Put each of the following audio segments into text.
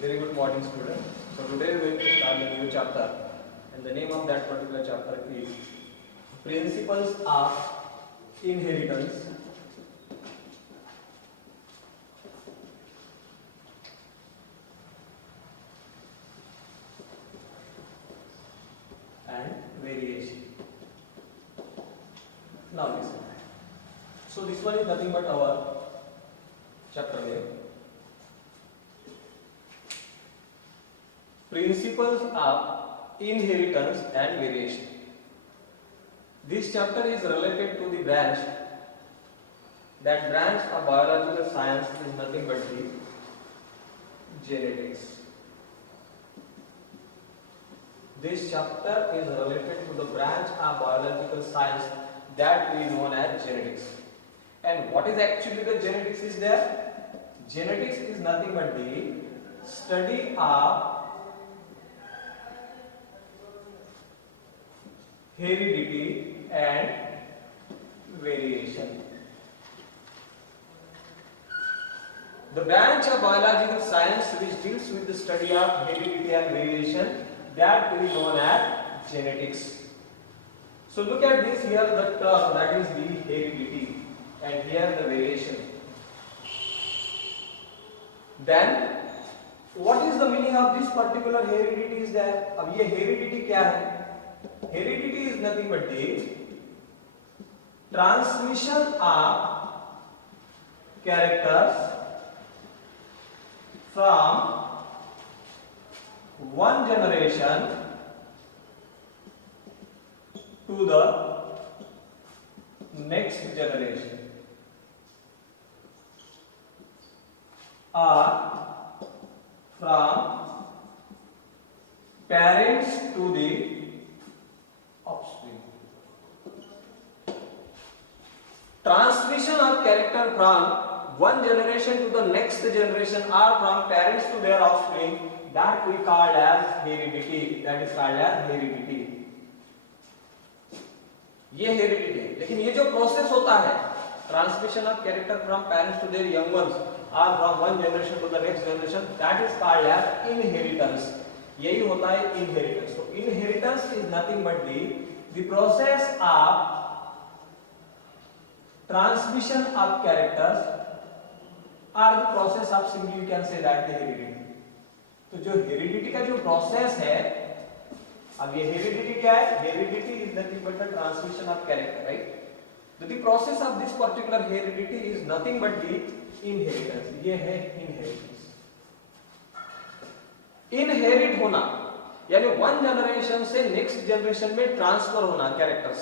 Very good morning, student. So today we are going to start a new chapter, and the name of that particular chapter is Principles of Inheritance and Variation. Now listen. So this one is nothing but our chapter name. Principles of Inheritance and Variation. This chapter is related to the branch. That branch of biological science is nothing but the genetics. This chapter is related to the branch of biological science that we know as genetics. And what is actually the genetics is there? Genetics is nothing but the study of heredity and variation. The branch of biological science which deals with the study of heredity and variation that we know as genetics. So look at this here, the term that is the heredity and here the variation. Then what is the meaning of this particular heredity is there? अब ये heredity क्या है? Heredity is nothing but the transmission of characters from one generation to the next generation, or from parents to the offspring. Transmission of character from one generation to the next generation or from parents to their offspring, that we call as heredity. That is called as heredity. ये heredity है, लेकिन ये जो process होता है transmission of character from parents to their young ones और from one generation to the next generation, that is called as inheritance. यही होता है इनहेरिटेंस. तो inheritance is nothing but the process of transmission of characters और the process of simply you can say that the heredity. तो जो heredity का जो process है, अब ये हेरिडिटी क्या है? Heredity is nothing but the transmission of character, right? तो the process of this particular heredity is nothing but the inheritance. ये है इनहेरिटेंस. इनहेरिट होना यानी वन जनरेशन से नेक्स्ट जनरेशन में ट्रांसफर होना characters.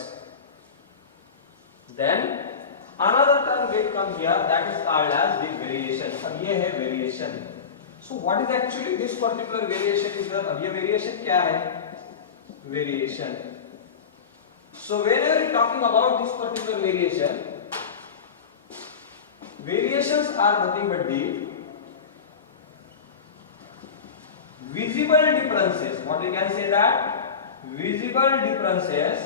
Then another term will come here, that is called as the variation. अब ये है variation. So what is actually this particular variation is? अब ये वेरिएशन क्या है? Variation. So whenever we are talking about this particular variation, variations are nothing but the visible differences. What we can say that? Visible differences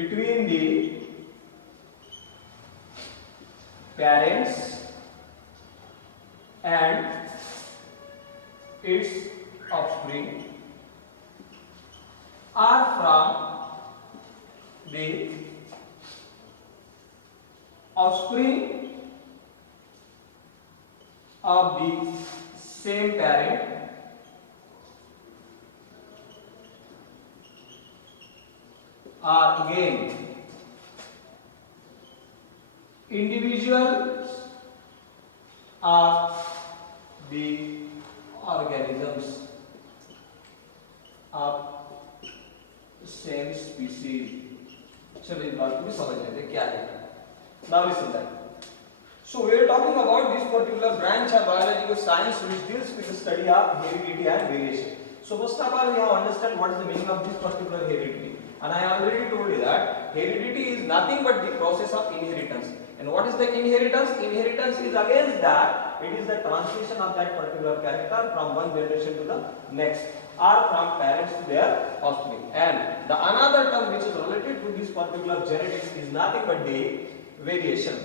between the parents and its offspring are from the offspring of the same parent are again individuals of the organisms of same species. चलो इस बात को भी समझ लेते हैं क्या है. Now listen that. So we are talking about this particular branch of biological science which deals with the study of heredity and variation. So first of all, we have to understand what is the meaning of this particular heredity. And I already told you that heredity is nothing but the process of inheritance. And what is the inheritance? Inheritance is against that. It is the transmission of that particular character from one generation to the next, or from parents to their offspring. And the another term which is related to this particular genetics is nothing but the variation.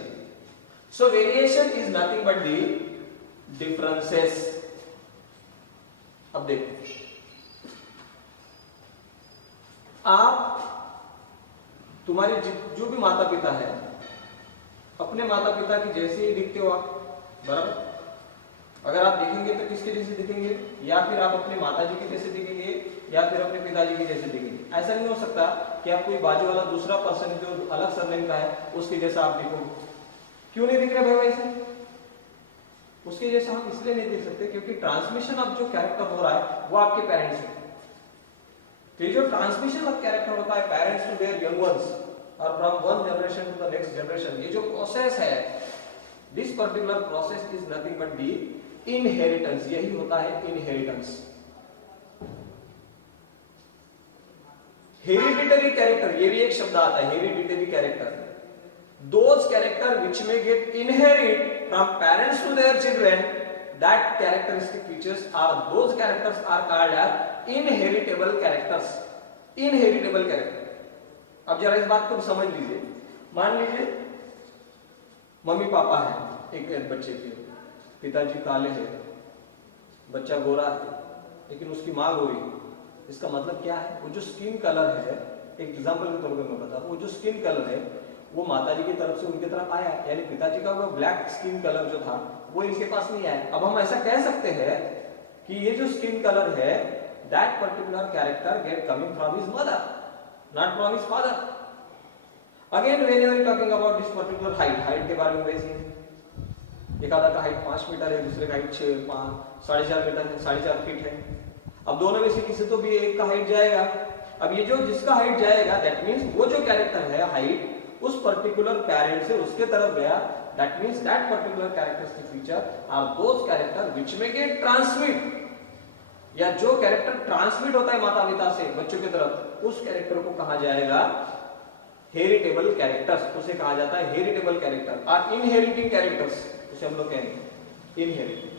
So variation is nothing but the differences. अब देखो, आप तुम्हारे जो भी माता पिता है, अपने माता पिता की जैसे ही दिखते हो आप, बराबर। अगर आप दिखेंगे तो किसके जैसे दिखेंगे, या फिर आप अपने माता जी के जैसे दिखेंगे या फिर अपने पिताजी के जैसे दिखेंगे। ऐसा नहीं हो सकता कि आप कोई बाजू वाला दूसरा पर्सन जो अलग सरनेम का है उसके जैसा आप दिखोगे। क्यों नहीं दिख रहे भाई वैसे? उसके जैसा हम इसलिए नहीं देख सकते क्योंकि ट्रांसमिशन ऑफ जो कैरेक्टर हो रहा है वो आपके पेरेंट्स से। तो ये जो ट्रांसमिशन ऑफ कैरेक्टर होता है parents to their young ones और from one generation to the next generation, ये जो प्रोसेस है, this particular process is nothing but the inheritance. यही होता है इनहेरिटेंस। हेरिडिटरी कैरेक्टर, ये भी एक शब्द आता है, hereditary character. Those character which may get inherit from parents to their children, that characteristic features are, those characters are called as inheritable characters. Inheritable character. अब जरा इस बात को समझ लीजिए। मान लीजिए मम्मी पापा है एक बच्चे के, पिताजी काले हैं, बच्चा गोरा है, लेकिन उसकी माँ गोरी। इसका मतलब क्या है? वो जो स्किन कलर है, एक एग्जांपल के तौर पर मैं बता रहा हूं, वो जो स्किन कलर है वो माताजी की तरफ से उनकी तरफ आया, यानी पिताजी का वो ब्लैक स्किन कलर जो था वो इनके पास नहीं आया। अब हम ऐसा कह सकते हैं कि ये जो स्किन कलर है, that particular character get coming from his mother, not from his father. Again when you are talking about this particular height, height के बारे में वैसे ही एक आधा का हाइट 5 मीटर है, दूसरे का हाइट 4.5 मीटर है, 4.5 फीट है। अब दोनों में से किसी तो भी एक का हाइट जाएगा। अब ये जो जिसका हाइट जाएगा, दैट मींस वो जो कैरेक्टर है हाइट उस पर्टिकुलर पेरेंट से उसके तरफ गया, that means that particular characteristic feature are those character which may get transmit, या जो कैरेक्टर ट्रांसमिट होता है माता पिता से बच्चों की तरफ, उस कैरेक्टर को कहा जाएगा हेरिटेबल कैरेक्टर्स। उसे कहा जाता है हेरिटेबल कैरेक्टर और इनहेरिटिंग कैरेक्टर्स, उसे हम लोग कहेंगे inheriting.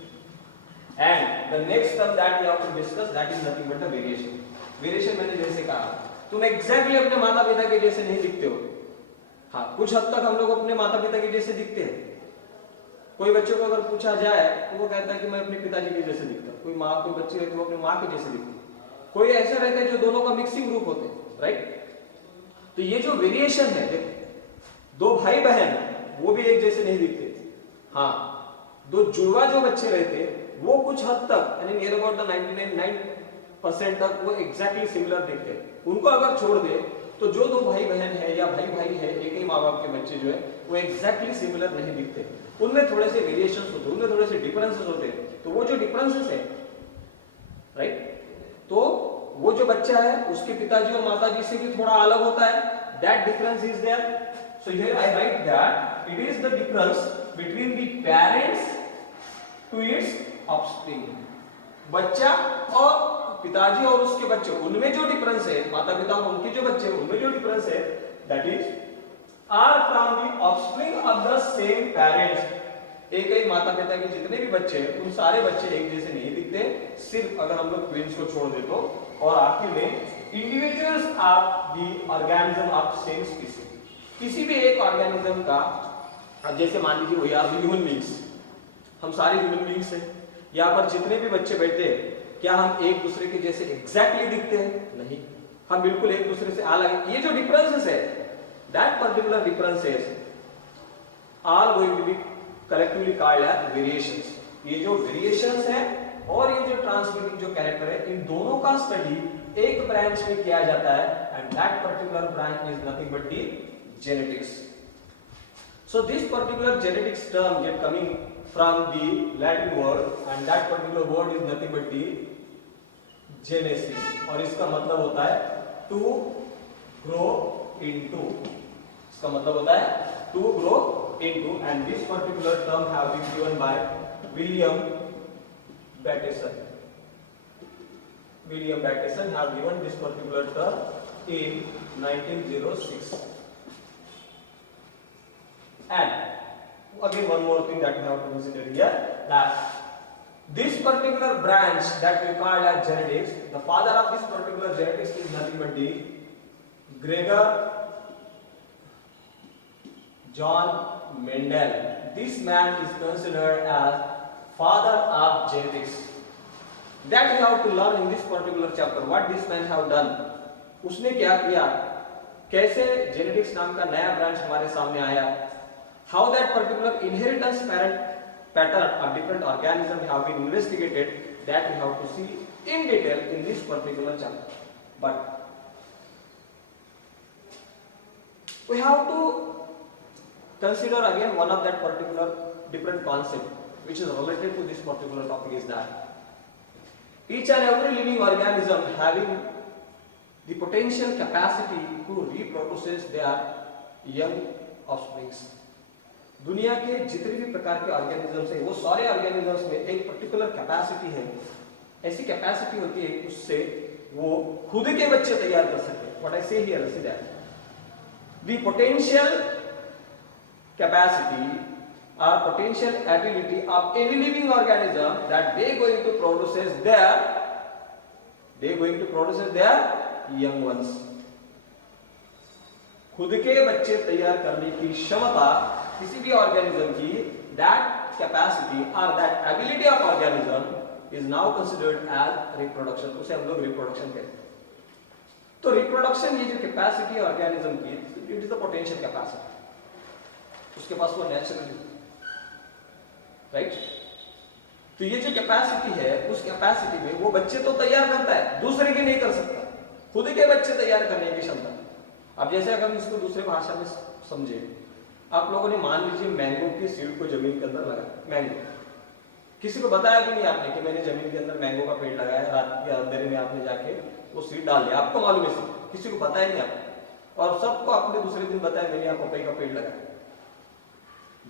And the next term that we have to discuss, that is nothing but a variation. Variation मैंने जैसे कहा, तुम एग्जैक्टली अपने माता पिता के जैसे नहीं दिखते हो। हाँ, कुछ हद तक हम लोग अपने माता पिता के जैसे दिखते हैं। कोई बच्चों को अगर पूछा जाए तो वो कहता है कि मैं अपने पिताजी के जैसे दिखता हूँ। कोई माँ, कोई बच्चे रहते हैं वो अपनी माँ के जैसे दिखते हैं। कोई ऐसे रहते हैं जो दोनों का मिक्सिंग ग्रुप होते हैं, राइट। तो ये जो वेरिएशन है, देखो दो भाई बहन वो भी एक जैसे नहीं दिखते। हाँ, दो जुड़वा जो बच्चे रहते वो कुछ हद तक यानी नियर अबाउट द 99% तक वो एग्जैक्टली सिमिलर दिखते हैं। उनको अगर छोड़ दे तो जो दो भाई बहन है या भाई भाई है, एक ही माँ बाप के बच्चे जो है वो एग्जैक्टली सिमिलर नहीं दिखते। उनमें थोड़े से वेरिएशंस होते हैं, उनमें थोड़े से डिफरेंसेस होते हैं। तो वो जो डिफरेंसेस है, राइट, तो वो जो बच्चा है उसके पिताजी और माताजी से भी थोड़ा अलग होता है। That difference is there. So here I write that it is the difference between the parents to its offspring. बच्चा और पिताजी और उसके बच्चे, उनमें जो डिफरेंस है, माता पिता और उनके जो बच्चे उनमें जो डिफरेंस है, that is are from the offspring of the same parents. एक ही माता पिता के जितने भी बच्चे हैं उन सारे बच्चे एक जैसे नहीं दिखते, सिर्फ अगर हम लोग ट्विंस को छोड़ दे तो। और आखिर में individuals of the organism of same species, किसी भी एक ऑर्गेनिज्म का, अब जैसे मान लीजिए we are the human beings, हम सारे ह्यूमन बीइंग्स हैं। यहाँ पर जितने भी बच्चे बैठे हैं, क्या हम एक दूसरे के जैसे एग्जैक्टली दिखते हैं? नहीं, हम बिल्कुल एक दूसरे से अलग हैं। ये जो डिफरेंसेस है, that particular differences are going to be collectively called as variations. ये जो वेरिएशंस है और ये जो ट्रांसमिटिंग जो कैरेक्टर है, इन दोनों का स्टडी एक ब्रांच में किया जाता है, and that particular branch is nothing but the genetics. So this particular genetics term get coming from the Latin word, and that particular word is nothing but the genesis, और इसका मतलब होता है to grow into। इसका मतलब होता है to grow into, and this particular term have been given by William Bateson. William Bateson have given this particular term in 1906. And again one more thing that we have to consider here, that this particular branch that we call as genetics, the father of this particular genetics is nothing but the Gregor John Mendel. This man is considered as father of genetics. That we have to learn in this particular chapter. What this man have done. उसने क्या किया, कैसे genetics नाम का नया branch हमारे सामने आया, how that particular inheritance pattern of different organisms have been investigated, that we have to see in detail in this particular chapter. But we have to consider again one of that particular different concept which is related to this particular topic is that each and every living organism having the potential capacity to reproduce their young offsprings. दुनिया के जितने भी प्रकार के organisms हैं वो सारे organisms में एक पर्टिकुलर कैपेसिटी है, ऐसी कैपेसिटी होती है उससे वो खुद के बच्चे तैयार कर सकते हैं. व्हाट आई से here is that the potential capacity or potential ability of any living organism that they going to produce their young ones. खुद के बच्चे तैयार करने की क्षमता किसी भी ऑर्गेनिज्म की, that capacity or that ability of organism is now considered as reproduction. उसे हम लोग reproduction कहते हैं. तो reproduction ये जो capacity ऑर्गेनिज्म की, it is the potential capacity. उसके पास वो नेचुरली, राइट. तो ये जो कैपेसिटी है उस कैपेसिटी में वो बच्चे तो तैयार करता है, दूसरे के नहीं कर सकता. खुद के बच्चे तैयार करने की क्षमता. अब जैसे अगर हम इसको दूसरे भाषा में समझे, आप लोगों ने मान लीजिए मैंगो की सीड को जमीन के अंदर लगाया. मैंगो किसी को बताया भी नहीं आपने कि मैंने जमीन के अंदर मैंगो का पेड़ लगाया, रात के अंधेरे में आपने जाके वो सीड डाल दिया, आपको मालूम है, किसी को बताया नहीं आपने, और सबको आपने दूसरे दिन बताया मैंने यहाँ पपई का पेड़ लगाया.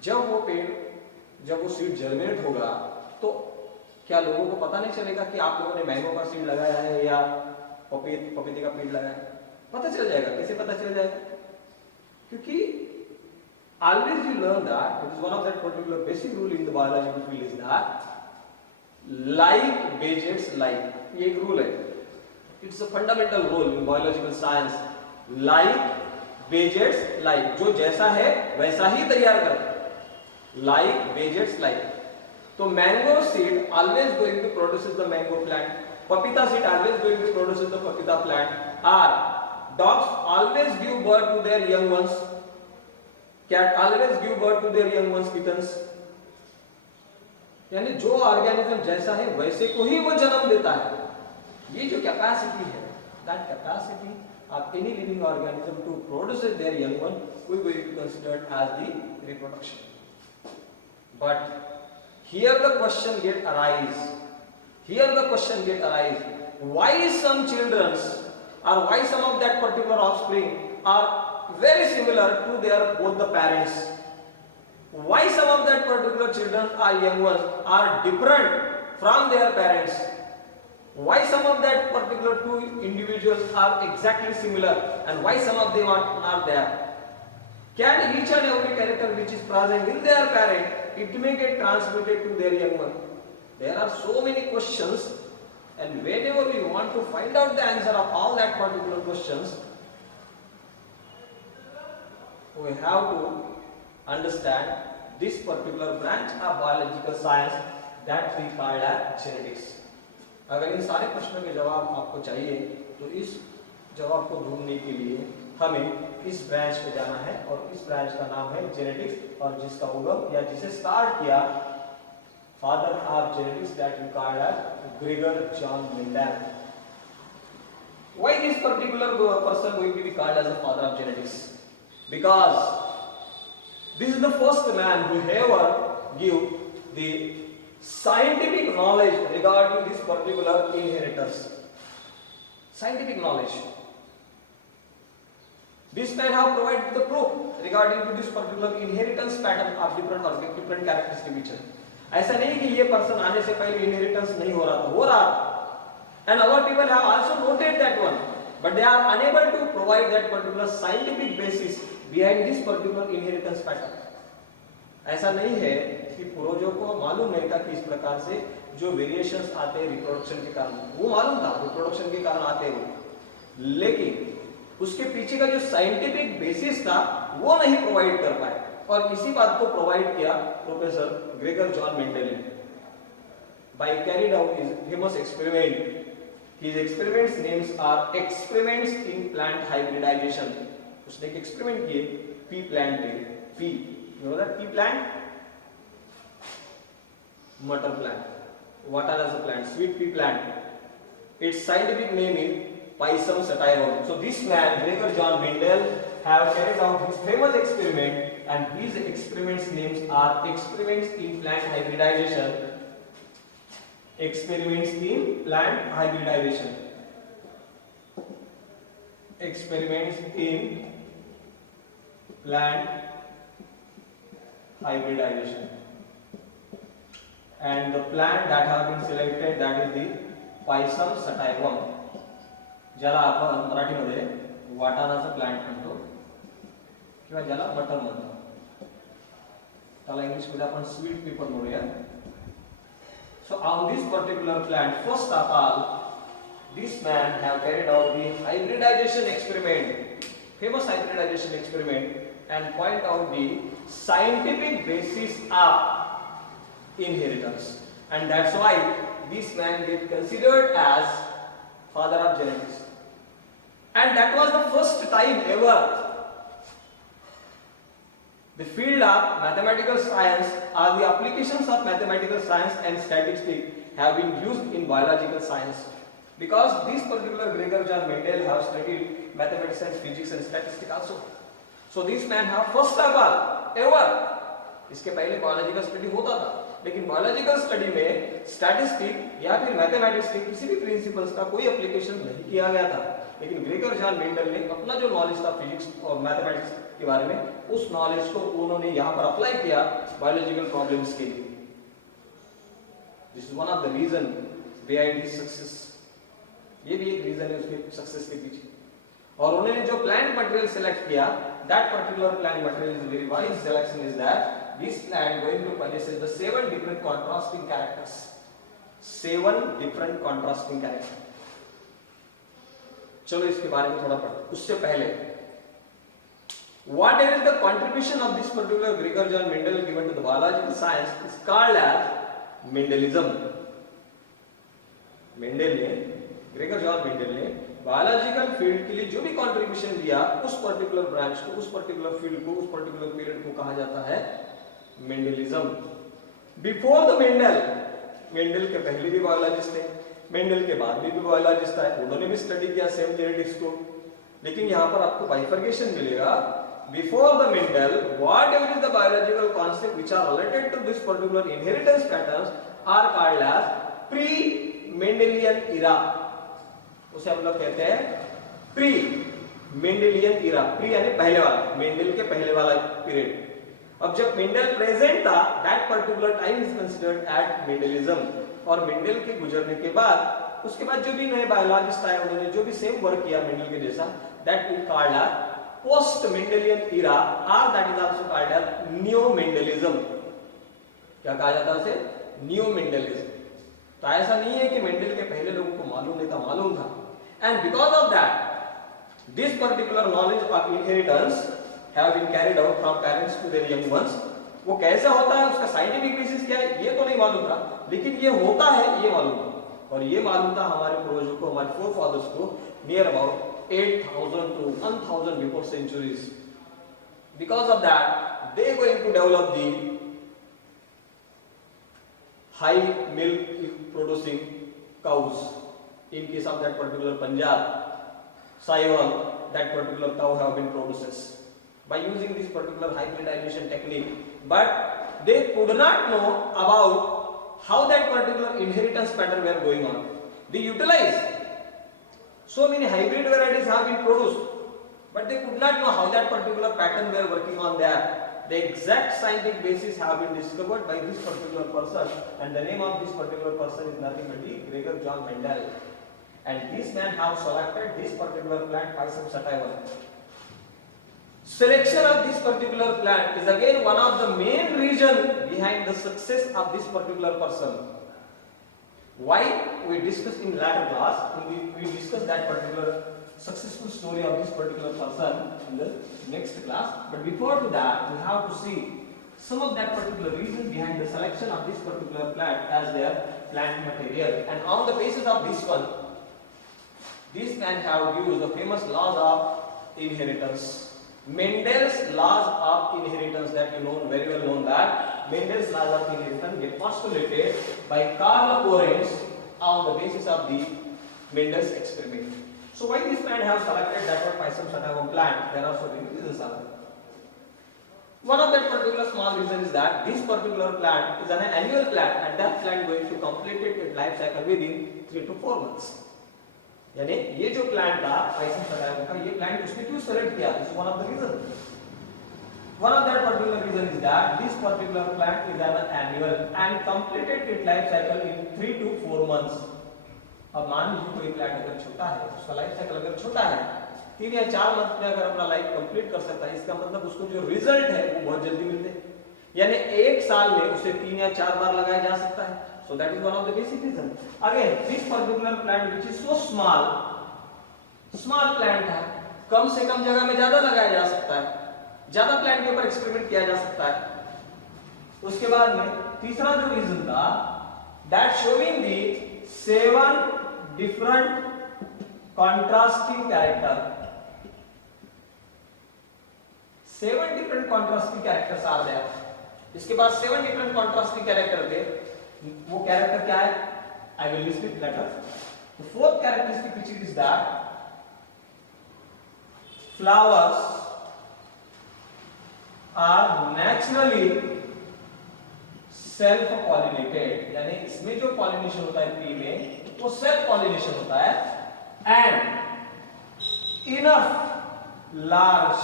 जब वो सीड जर्मिनेट होगा तो क्या लोगों को पता नहीं चलेगा कि आप लोगों ने मैंगो का सीड लगाया है या पपीते का पेड़ लगाया है? पता चल जाएगा. कैसे पता चल जाएगा? क्योंकि always you learn that it is one of that particular basic rule in the biological field is that like begets like. ये एक रूल है. It's a fundamental rule in biological science. Like begets like. जो जैसा है वैसा ही तैयार करता है. Like begets like. तो mango seed always going to produce the mango plant. Papita seed always going to produce the papita plant. Or dogs always give birth to their young ones. Cat always give birth to their young ones, kittens. यानी जो organism जैसा है वैसे को ही वो जन्म देता है. ये जो कैपेसिटी है, that capacity of any living organism to produce their young one, we will consider as the reproduction. But here the question get arise. Why some children or why some of that particular offspring are very similar to their both the parents? Why some of that particular children or young ones are different from their parents? Why some of that particular two individuals are exactly similar and why some of them are not there? Can each and every character which is present in their parent, it may get transmitted to their young one? There are so many questions, and whenever we want to find out the answer of all that particular questions, we have to understand this particular branch of biological science that we call as genetics. अगर इन सारे प्रश्नों के जवाब आपको चाहिए तो इस जवाब को ढूंढने के लिए हमें इस ब्रांच पे जाना है, और इस ब्रांच का नाम है जेनेटिक्स, और जिसका उगम या जिसे स्टार्ट किया father of genetics, that we called as Gregor John Mendel. Why this particular person going to be called as the father of genetics? Because this is the first man who ever give the scientific knowledge regarding this particular inheritance. Scientific knowledge. This man have provided the proof regarding to this particular inheritance pattern of different characteristic feature. ऐसा नहीं कि ये person आने से पहले inheritance नहीं हो रहा था. And our people have also noted that one, but they are unable to provide that particular scientific basis behind this particular inheritance pattern. ऐसा नहीं है कि पूर्वजों को मालूम नहीं था कि इस प्रकार से जो वेरिएशंस आते हैं रिप्रोडक्शन के कारण, वो मालूम था रिप्रोडक्शन के कारण आते हैं, लेकिन उसके पीछे का जो साइंटिफिक बेसिस था वो नहीं प्रोवाइड कर पाए, और इसी बात को प्रोवाइड किया प्रोफेसर ग्रेगर जॉन मेंडल ने. by carried out his famous experiment. His experiments names are experiments in plant hybridization. उसने एक experiment किए pea plant पे. Pea, you know that pea plant? Mutton plant. Watanasa plant, sweet pea plant. Its scientific name is Pisum satirum. So this man, Gregor John Mendel, have carried out his famous experiment, and his experiments names are experiments in plant hybridization. Experiments in plant hybridization. Experiments in plant hybridization. And the plant that have been selected, that is the Pisum satirum. ज्याला आपण मराठीमध्ये वाटाणाचा plant म्हणतो किंवा ज्याला मटर म्हणतो, त्याला इंग्लिशमध्ये आपण स्वीट पेपर म्हणूया. So on this particular plant, first of all, this man have carried out the hybridization experiment, famous hybridization experiment, and point out the scientific basis of inheritance, and that's why this man is considered as father of genetics. And that was the first time ever the field of mathematical science or the applications of mathematical science and statistics have been used in biological science, because this particular Gregor John Mendel have studied mathematics and physics and statistics also. So this man have first of all ever, इसके पहले biological study होता था, लेकिन biological study में statistic या फिर mathematics के किसी भी प्रिंसिपल्स का कोई एप्लीकेशन नहीं किया गया था. लेकिन ग्रेगर जॉन मेंडल ने अपना जो नॉलेज था फिजिक्स और मैथमेटिक्स के बारे में, उस नॉलेज को उन्होंने यहाँ पर अप्लाई किया बायोलॉजिकल प्रॉब्लम्स के लिए. This is one of the reason behind his success. ये भी एक रीजन है उसके सक्सेस के पीछे. और उन्होंने जो प्लांट मटेरियल सेलेक्ट किया, that particular plant material is very wise selection is that this plant going to possess the 7 different contrasting characters. 7 different contrasting characters. चलो इसके बारे में थोड़ा पढ़ो. उससे पहले what is the contribution of this particular Gregor John Mendel given to the biological science is called as Mendelism. Mendel ने, Gregor John Mendel ने बायोलॉजिकल फील्ड के लिए जो भी कंट्रीब्यूशन दिया, उस पर्टिकुलर ब्रांच को, उस पर्टिकुलर फील्ड को, उस पर्टिकुलर पीरियड को कहा जाता है Mendelism. Before the Mendel, Mendel के पहले भी बायोलॉजिस्ट थे, मेंडल के बाद भी बायोलॉजिस्ट आए, उन्होंने भी स्टडी किया सेम जेनेटिक्स को. लेकिन यहाँ पर आपको बाइफर्केशन मिलेगा. Before the Mendel, whatever is the biological concept which are related to this particular inheritance patterns are called as pre Mendelian era. उसे हम लोग कहते हैं प्री मेंडेलियन इरा. प्री यानी पहले वाला, मेंडल के पहले वाला पीरियड. अब जब मेंडल प्रेजेंट था, that particular time is considered at Mendelism. और मेंडल के गुजरने के बाद, उसके बाद जो भी नए बायोलॉजिस्ट आए, उन्होंने जो भी सेम वर्क किया मेंडल के जैसा, that is called as post Mendelian era, और that is also called as new Mendelism. क्या कहा जाता है उसे? New Mendelism. तो ऐसा नहीं है कि मेंडल के पहले लोगों को मालूम नहीं था, मालूम था. And because of that this particular knowledge of inheritance have been carried out from parents to their young ones. वो कैसा होता है, उसका साइंटिफिक बेसिस क्या है, ये तो नहीं मालूम था, लेकिन ये होता है ये मालूम था. और ये मालूम था हमारे पूर्वजों को, हमारे फोरफादर्स को, near about 8000 to 1000 before centuries. Because of that, they are going to develop the high milk producing cows. In case of that particular Punjab, Sahiwal, that particular cow have been produced by using this particular hybridization technique. But they could not know about how that particular inheritance pattern were going on. They utilized so many hybrid varieties have been produced, but they could not know how that particular pattern were working on there. The exact scientific basis have been discovered by this particular person, and the name of this particular person is nothing but Gregor John Mendel. And this man have selected this particular plant, Pisum satirum. Selection of this particular plant is again one of the main reason behind the success of this particular person. Why? We discussed in later class, we discussed that particular successful story of this particular person in the next class. But before to that, we have to see some of that particular reason behind the selection of this particular plant as their plant material, and on the basis of this one, these men have used the famous laws of inheritance. Mendel's laws of inheritance, that you know very well known that Mendel's laws of inheritance get postulated by Karl Lorenz on the basis of the Mendel's experiment. So why these men have selected that one Pisum sativum plant? There are so many reasons. One of that particular small reason is that this particular plant is an annual plant, and that plant going to complete its life cycle within 3 to 4 months. यानी ये जो plant था Pisum sativum का, ये plant उसने क्यों select किया? This one of the reason. One of that particular reason is that this particular plant is an annual and completed its life cycle in 3 to 4 months. अब मान लीजिए कोई प्लांट अगर छोटा है, उसका लाइफ साइकिल अगर छोटा है, 3 या 4 मंथ में अगर अपना लाइफ कंप्लीट कर सकता है, इसका मतलब उसको जो रिजल्ट है वो बहुत जल्दी मिलते हैं. यानी एक साल में उसे 3 या 4 बार लगाया जा सकता है. So that is one of the basic reason. Again, this particular plant which is so small plant है, कम से कम जगह में ज्यादा लगाया जा सकता है, ज्यादा प्लांट के ऊपर एक्सपेरिमेंट किया जा सकता है. उसके बाद में तीसरा जो रीजन था, that showing the 7 different contrasting character. 7 different contrasting characters are there. इसके बाद 7 different contrasting character थे. वो कैरेक्टर क्या है? I will list it later. The fourth characteristic which is that flowers are naturally self pollinated. यानी इसमें जो pollination होता है पी में, वो self pollination होता है, and enough large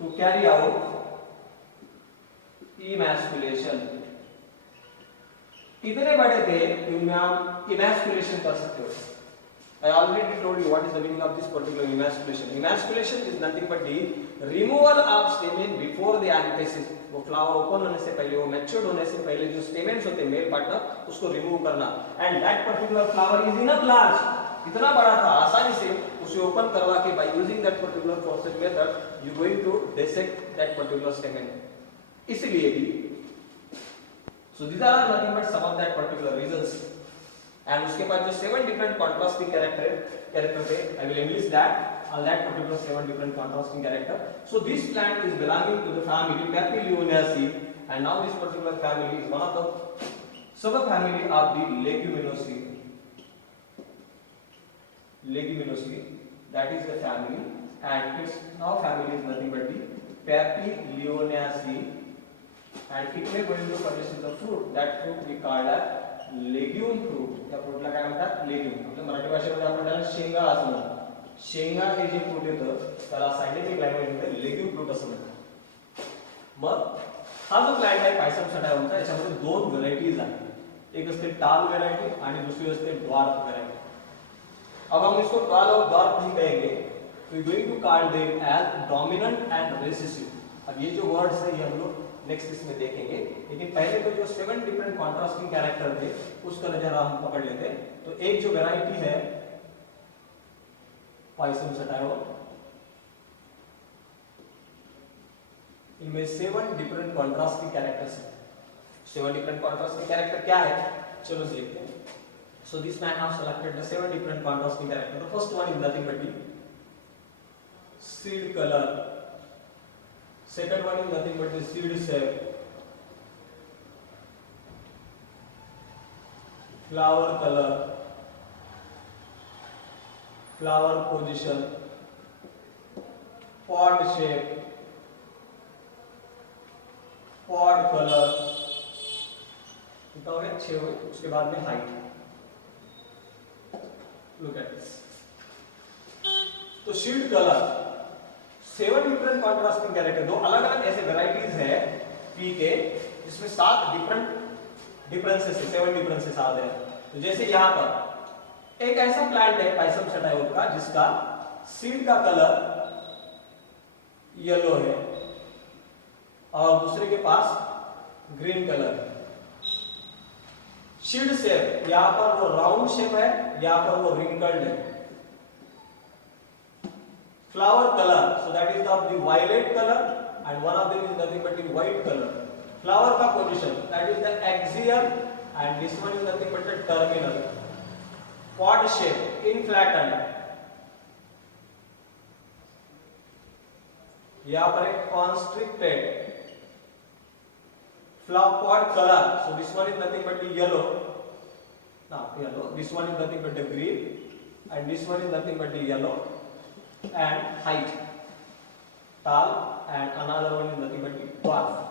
to carry out emasculation. इतने बड़े थे कि उनमें आप emasculation कर सकते हो. I already told you what is the meaning of this particular emasculation. Emasculation is nothing but the removal of stamen before the anthesis. वो flower open होने से पहले, वो matured होने से पहले जो stamens होते हैं मेल पार्टनर, उसको remove करना. And that particular flower is enough large. इतना बड़ा था, आसानी से उसे ओपन करवा के by using that particular forceps method, you going to dissect that particular stamen. इसलिए भी so these are nothing but some of that particular reasons. And उसके बाद जो 7 different contrasting character थे, I will enlist that on that particular 7 different contrasting character. So this plant is belonging to the family Papilionaceae, and now this particular family is one of the subfamily of the Leguminosae. Leguminosae, that is the family, and its now family is nothing but the Papilionaceae. And it may going to produce the fruit. That fruit we call as legume fruit. या fruit ला काय म्हणतात? Legume. आपल्या मराठी भाषेमध्ये आपण त्याला शेंगा असं म्हणतो. शेंगा हे जे फ्रूट येतं त्याला सायंटिफिक लँग्वेज मध्ये legume fruit असं म्हणतात. मग हा जो प्लांट आहे पायसम सटायवमचा, याच्यामध्ये 2 व्हरायटीज आहेत. एक असते टाल व्हरायटी आणि दूसरी असते ड्वार्फ व्हरायटी. अब हम इसको टाल और ड्वार्फ नहीं कहेंगे, we going to call them as dominant and recessive. अब ये जो वर्ड्स है ये हम लोग नेक्स्ट इसमें देखेंगे, लेकिन पहले तो जो 7 डिफरेंट कॉन्ट्रास्टिंग कैरेक्टर थे उसका जरा हम पकड़ लेते हैं. तो एक जो वैरायटी है पाइसम सटाइवम, इनमें 7 डिफरेंट कॉन्ट्रास्टिंग कैरेक्टर्स हैं. 7 डिफरेंट कॉन्ट्रास्टिंग कैरेक्टर क्या है, चलो देखते हैं. So this man have selected the 7 different contrasting character. The first one is nothing but the seed colour. Second one is nothing but the seed shape, flower color, flower position, pod shape, pod color. कितना हो गया? 6 हो गए. उसके बाद में height. Look at this. तो seed color 7 different contrasting character, 2 अलग अलग ऐसे वैरायटीज है पी के, जिसमें 7 डिफरेंट डिफरेंसेस है, 7 डिफरेंसेस आ रहे हैं. तो जैसे यहाँ पर एक ऐसा प्लांट है पाइसम सटाइवम का जिसका सीड का कलर येलो है और दूसरे के पास ग्रीन कलर है. सीड शेप यहाँ पर वो राउंड शेप है, यहाँ पर वो रिंकल्ड है. Flower color, so that is of the violet color, and one of them is nothing but the white color. flower का position, that is the axial, and this one is nothing but the terminal. Pod shape, inflattened. यहाँ पर एक constricted flower pod color. So this one is nothing but the yellow. Now yellow. This one is nothing but the green, and this one is nothing but the yellow. And height, tall, and another one is nothing but the dwarf.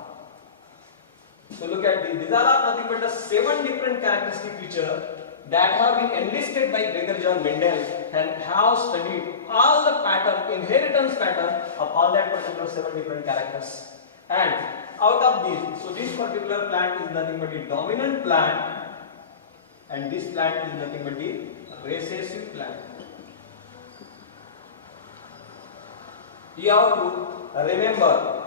So look at these. These are nothing but the 7 different characteristic features that have been enlisted by Gregor John Mendel and have studied all the pattern, inheritance pattern of all that particular 7 different characters. And out of these, so this particular plant is nothing but the dominant plant, and this plant is nothing but the recessive plant. You have to remember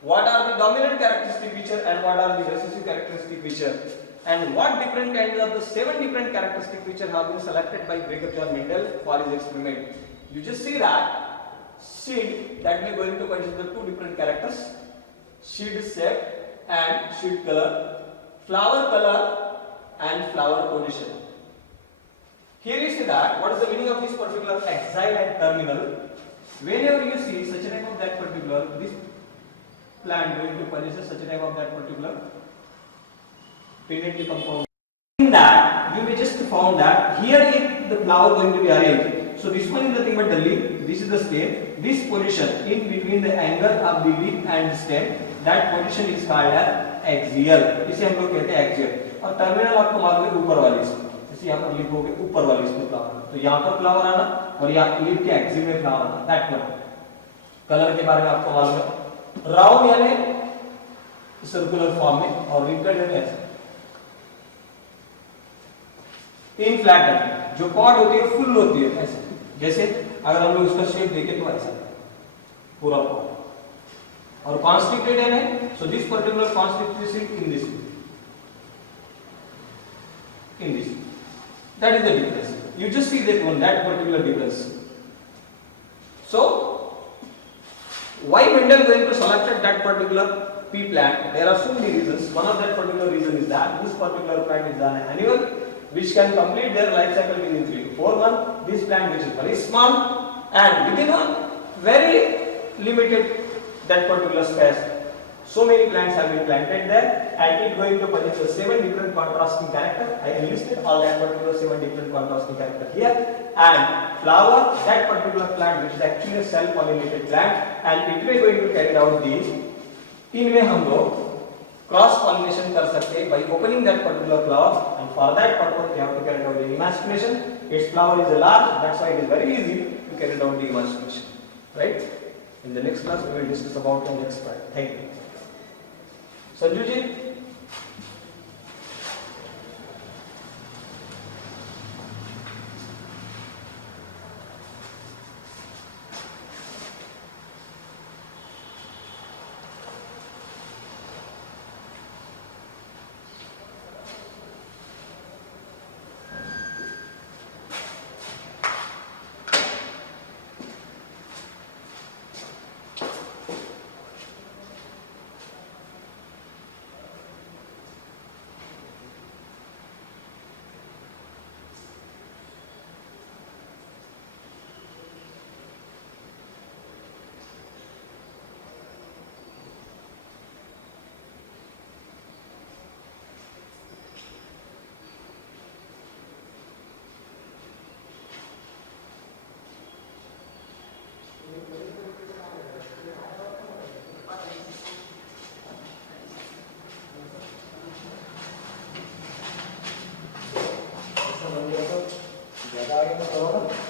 what are the dominant characteristic feature and what are the recessive characteristic feature, and what different kinds of the 7 different characteristic feature have been selected by Gregor John Mendel for his experiment. You just see that seed that we are going to consider 2 different characters, seed shape and seed color, flower color and flower position. Here you see that what is the meaning of this particular axial and terminal. Whenever you see such a type of that particular, this plant going to possess such a type of that particular pinnate compound. In that, you may just found that here is the flower going to be arranged. So this one is nothing but the leaf, this is the stem, this position in between the angle of the leaf and the stem, that position is called as axial. इसे हम लोग कहते हैं axial. और terminal आपको मालूम है ऊपर वाली इसमें, जैसे यहाँ पर लिप हो गए ऊपर वाली इसमें फ्लावर, तो यहाँ पर फ्लावर आना और यहाँ लिप के एक्सिल में फ्लावर आना, दैट वन. कलर के बारे में आपको मालूम है, राउंड यानी सर्कुलर फॉर्म में और रिंकल्ड यानी ऐसे. इनफ्लैटेड जो पॉड होती है फुल होती है ऐसे, जैसे अगर हम लोग उसका शेप देखें तो ऐसा पूरा पॉड. और कॉन्स्ट्रिक्टेड है, so this particular constricted seed in this, that is the difference. You just see that one, that particular difference. So why Mendel going to selected that particular pea plant? There are so many reasons. One of that particular reason is that this particular plant is an annual which can complete their life cycle within 3 to 4 months. This plant which is very small and within a very limited that particular space, so many plants have been planted there, and it going to possess the 7 different contrasting character. I enlisted all that particular 7 different contrasting character here. And flower, that particular plant which is actually a self-pollinated plant, and it may going to carry out these. इनमें हम लोग cross pollination कर सकते हैं by opening that particular flower, and for that purpose we have to carry out the emasculation. Its flower is large, that's why it is very easy to carry out the emasculation, right? In the next class we will discuss about the next part. Thank you. Sanju जी, ज्यादा आगे मत करो ना.